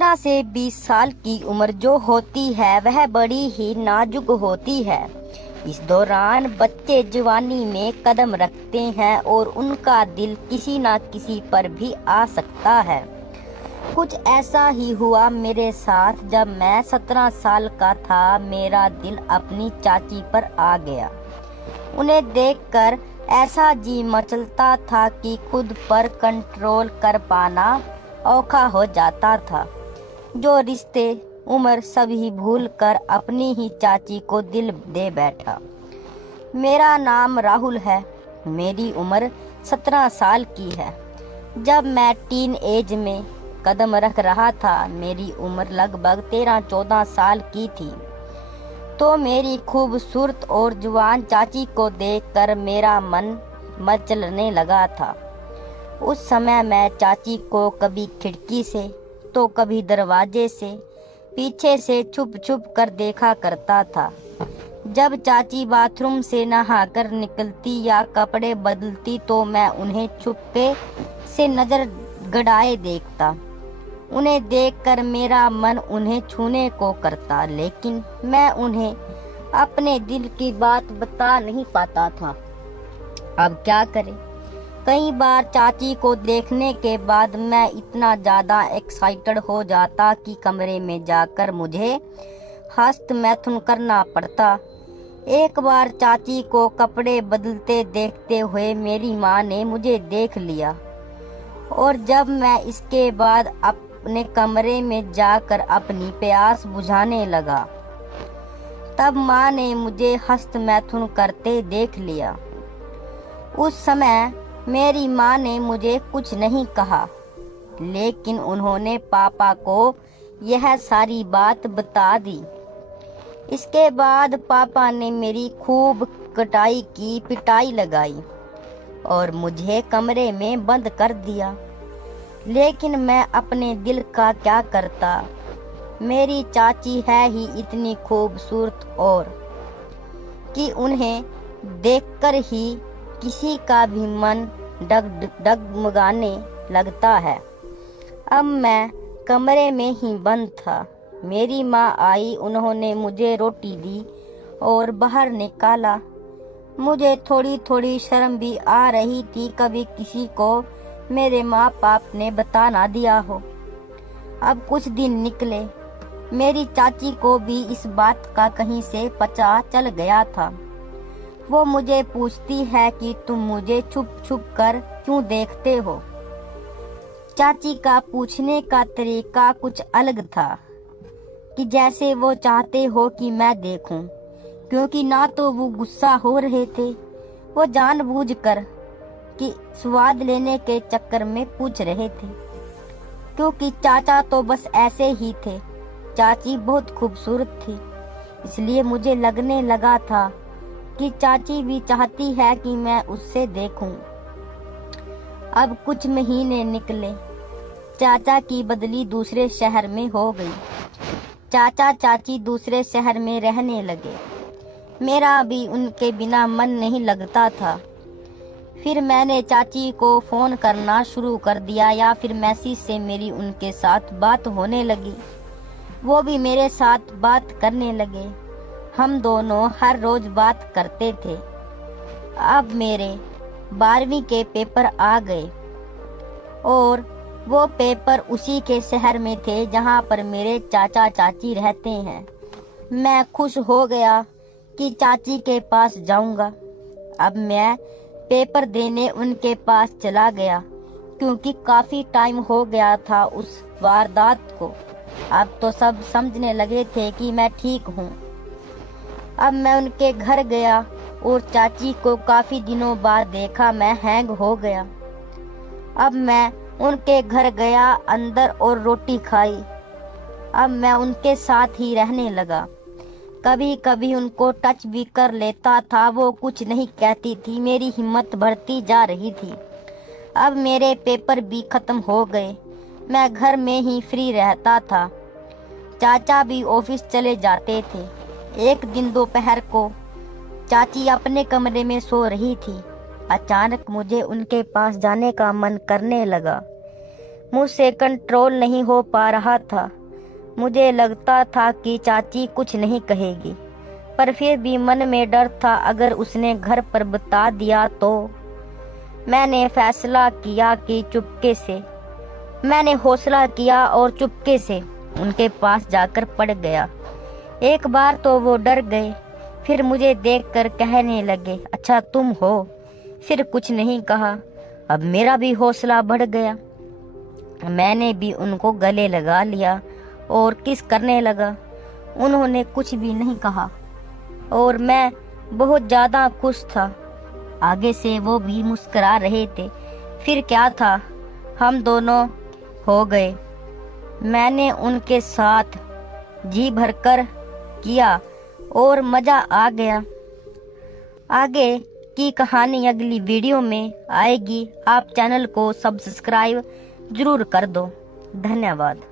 15 से 20 साल की उम्र जो होती है वह बड़ी ही नाजुक होती है। इस दौरान बच्चे जवानी में कदम रखते हैं और उनका दिल किसी न किसी पर भी आ सकता है। कुछ ऐसा ही हुआ मेरे साथ। जब मैं 17 साल का था, मेरा दिल अपनी चाची पर आ गया। उन्हें देखकर ऐसा जी मचलता था कि खुद पर कंट्रोल कर पाना औखा हो जाता था। जो रिश्ते उम्र सभी भूलकर अपनी ही चाची को दिल दे बैठा। मेरा नाम राहुल है। मेरी उम्र 17 साल की है। जब मैं टीन एज में कदम रख रहा था, मेरी उम्र लगभग 13-14 साल की थी। तो मेरी खूबसूरत और जवान चाची को देखकर मेरा मन मचलने लगा था। उस समय मैं चाची को कभी खिड़की से तो कभी दरवाजे से पीछे से छुप छुप कर देखा करता था। जब चाची बाथरूम से नहाकर निकलती या कपड़े बदलती तो मैं उन्हें छुपके से नजर गड़ाए देखता। उन्हें देखकर मेरा मन उन्हें छूने को करता, लेकिन मैं उन्हें अपने दिल की बात बता नहीं पाता था। अब क्या करें? कई बार चाची को देखने के बाद मैं इतना ज़्यादा एक्साइटेड हो जाता कि कमरे में जाकर मुझे हस्तमैथुन करना पड़ता। एक बार चाची को कपड़े बदलते देखते हुए मेरी माँ ने मुझे देख लिया, और जब मैं इसके बाद अपने कमरे में जाकर अपनी प्यास बुझाने लगा, तब माँ ने मुझे हस्तमैथुन करते देख लिया। उस समय मेरी माँ ने मुझे कुछ नहीं कहा, लेकिन उन्होंने पापा को यह सारी बात बता दी। इसके बाद पापा ने मेरी खूब पिटाई लगाई और मुझे कमरे में बंद कर दिया। लेकिन मैं अपने दिल का क्या करता? मेरी चाची है ही इतनी खूबसूरत और कि उन्हें देखकर ही किसी का भी मन डगमगाने लगता है। अब मैं कमरे में ही बंद था। मेरी माँ आई, उन्होंने मुझे रोटी दी और बाहर निकाला। मुझे थोड़ी थोड़ी शर्म भी आ रही थी, कभी किसी को मेरे माँ बाप ने बता ना दिया हो। अब कुछ दिन निकले। मेरी चाची को भी इस बात का कहीं से पता चल गया था। वो मुझे पूछती है कि तुम मुझे छुप छुप कर क्यों देखते हो? चाची का पूछने का तरीका कुछ अलग था, कि जैसे वो चाहते हो कि मैं देखूं, क्योंकि ना तो वो गुस्सा हो रहे थे, वो जानबूझकर कि स्वाद लेने के चक्कर में पूछ रहे थे, क्योंकि चाचा तो बस ऐसे ही थे। चाची बहुत खूबसूरत थी, इसलिए मुझे लगने लगा था कि चाची भी चाहती है कि मैं उससे देखूं। अब कुछ महीने निकले। चाचा की बदली दूसरे शहर में हो गई। चाचा चाची दूसरे शहर में रहने लगे। मेरा भी उनके बिना मन नहीं लगता था। फिर मैंने चाची को फ़ोन करना शुरू कर दिया, या फिर मैसेज से मेरी उनके साथ बात होने लगी। वो भी मेरे साथ बात करने लगे। हम दोनों हर रोज बात करते थे। अब मेरे 12वीं के पेपर आ गए और वो पेपर उसी के शहर में थे जहाँ पर मेरे चाचा चाची रहते हैं। मैं खुश हो गया कि चाची के पास जाऊंगा। अब मैं पेपर देने उनके पास चला गया, क्योंकि काफ़ी टाइम हो गया था उस वारदात को। अब तो सब समझने लगे थे कि मैं ठीक हूँ। अब मैं उनके घर गया और चाची को काफ़ी दिनों बाद देखा। मैं हैंग हो गया। अब मैं उनके घर गया अंदर और रोटी खाई। अब मैं उनके साथ ही रहने लगा। कभी कभी उनको टच भी कर लेता था। वो कुछ नहीं कहती थी। मेरी हिम्मत बढ़ती जा रही थी। अब मेरे पेपर भी ख़त्म हो गए। मैं घर में ही फ्री रहता था। चाचा भी ऑफिस चले जाते थे। एक दिन दोपहर को चाची अपने कमरे में सो रही थी। अचानक मुझे उनके पास जाने का मन करने लगा। मुझसे कंट्रोल नहीं हो पा रहा था। मुझे लगता था कि चाची कुछ नहीं कहेगी, पर फिर भी मन में डर था, अगर उसने घर पर बता दिया तो। मैंने हौसला किया और चुपके से उनके पास जाकर पड़ गया। एक बार तो वो डर गए, फिर मुझे देखकर कहने लगे, अच्छा तुम हो। फिर कुछ नहीं कहा। अब मेरा भी हौसला बढ़ गया। मैंने भी उनको गले लगा लिया और किस करने लगा। उन्होंने कुछ भी नहीं कहा और मैं बहुत ज़्यादा खुश था। आगे से वो भी मुस्कुरा रहे थे। फिर क्या था, हम दोनों हो गए। मैंने उनके साथ जी भरकर किया और मज़ा आ गया। आगे की कहानी अगली वीडियो में आएगी। आप चैनल को सब्सक्राइब जरूर कर दो। धन्यवाद।